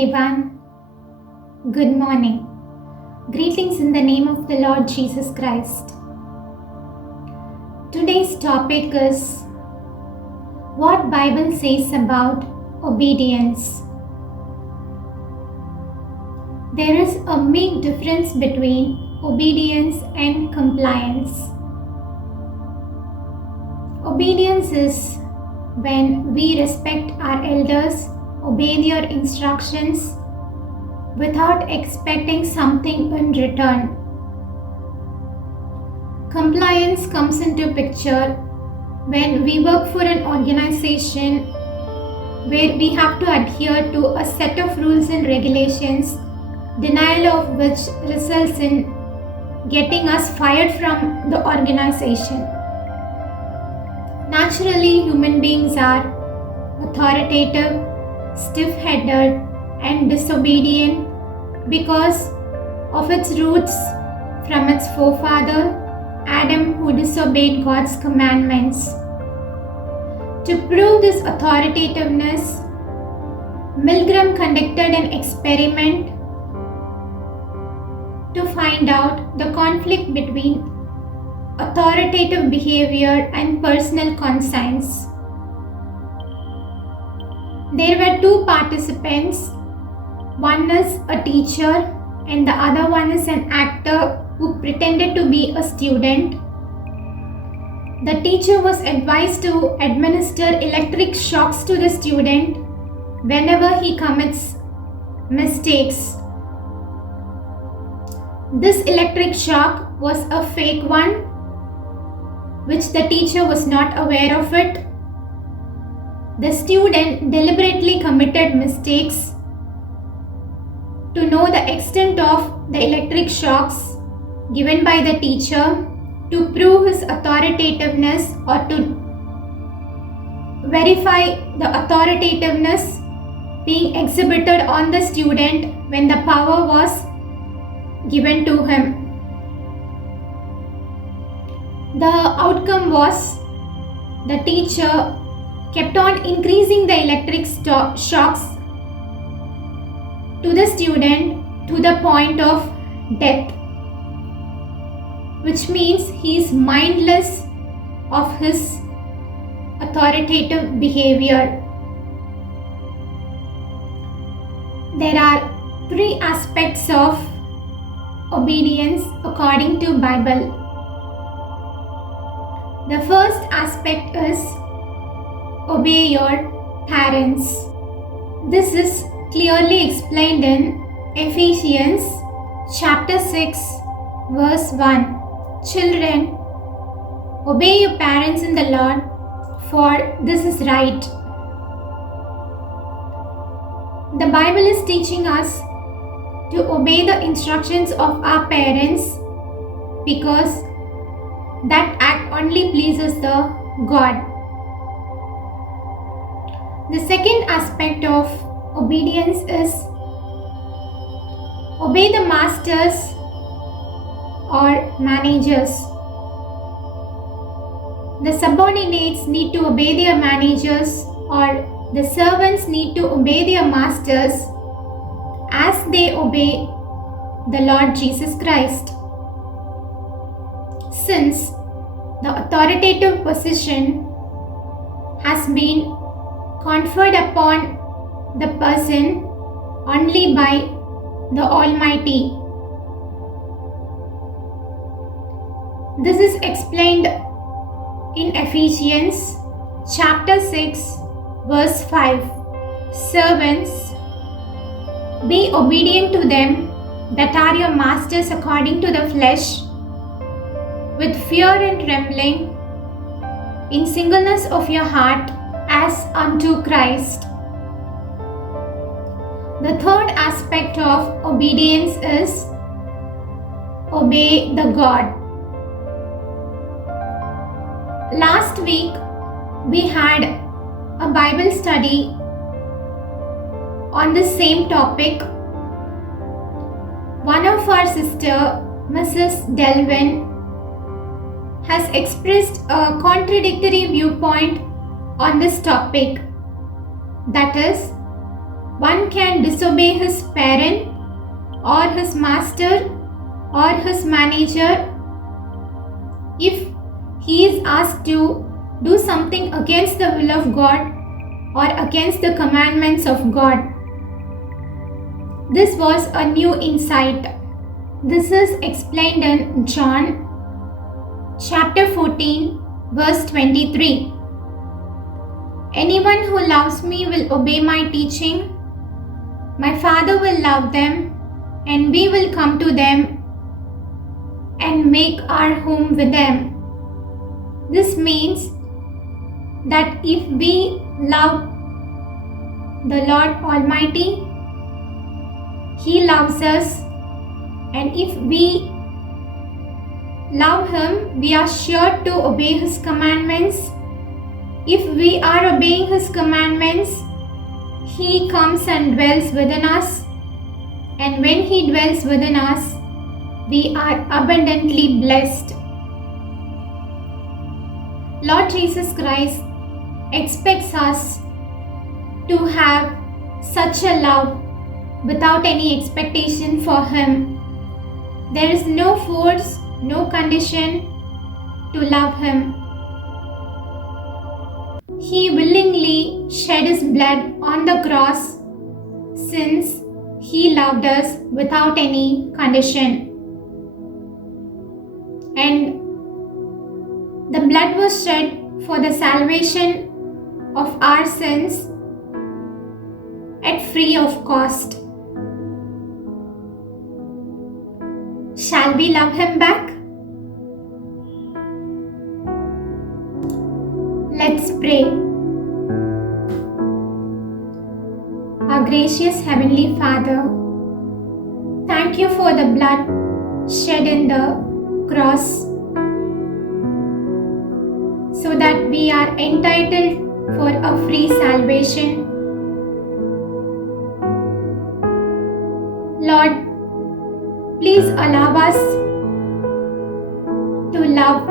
everyone. Good morning. Greetings in the name of the Lord Jesus Christ. Today's topic is what Bible says about obedience. There is a big difference between obedience and compliance. Obedience is when we respect our elders, obey their instructions without expecting something in return. Compliance comes into picture when we work for an organization where we have to adhere to a set of rules and regulations, denial of which results in getting us fired from the organization. Naturally, human beings are authoritative, stiff-headed, and disobedient because of its roots from its forefather Adam, who disobeyed God's commandments. To prove this authoritativeness, Milgram conducted an experiment to find out the conflict between authoritative behavior and personal conscience. There were two participants. One is a teacher and the other one is an actor who pretended to be a student. The teacher was advised to administer electric shocks to the student whenever he commits mistakes. This electric shock was a fake one, which the teacher was not aware of it. The student deliberately committed mistakes to know the extent of the electric shocks given by the teacher to prove his authoritativeness or to verify the authoritativeness being exhibited on the student when the power was given to him. The outcome was the teacher kept on increasing the electric shocks to the student to the point of death, which means he is mindless of his authoritative behavior. There are three aspects of obedience according to Bible. The first aspect is obey your parents. This is clearly explained in Ephesians chapter 6 verse 1. Children, obey your parents in the Lord, for this is right. The Bible is teaching us to obey the instructions of our parents because that act only pleases the God. The second aspect of obedience is obey the masters or managers. The subordinates need to obey their managers, or the servants need to obey their masters as they obey the Lord Jesus Christ. Since the authoritative position has been conferred upon the person only by the Almighty. This is explained in Ephesians chapter 6 verse 5. Servants, be obedient to them that are your masters according to the flesh, with fear and trembling, in singleness of your heart, as unto Christ. The third aspect of obedience is obey the God. Last week we had a Bible study on the same topic. One of our sister, Mrs. Delvin, has expressed a contradictory viewpoint on this topic. That is, one can disobey his parent or his master or his manager if he is asked to do something against the will of God or against the commandments of God. This was a new insight. This is explained in John chapter 14, verse 23. Anyone who loves me will obey my teaching. My Father will love them, and we will come to them and make our home with them. This means that if we love the Lord Almighty, He loves us, and if we love Him, we are sure to obey His commandments. If we are obeying His commandments, He comes and dwells within us, and when He dwells within us, we are abundantly blessed. Lord Jesus Christ expects us to have such a love without any expectation for Him. There is no force, no condition to love Him. He willingly shed His blood on the cross since He loved us without any condition. And the blood was shed for the salvation of our sins at free of cost. Shall we love Him back? Let's pray. Our gracious Heavenly Father, thank You for the blood shed in the cross so that we are entitled for a free salvation. Lord, please allow us to love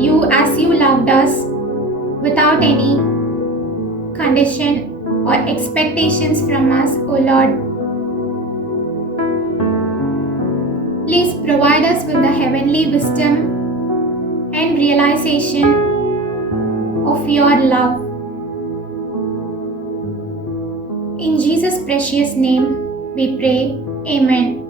You as You loved us without any condition or expectations from us, O Lord. Please provide us with the heavenly wisdom and realization of Your love. In Jesus' precious name we pray. Amen.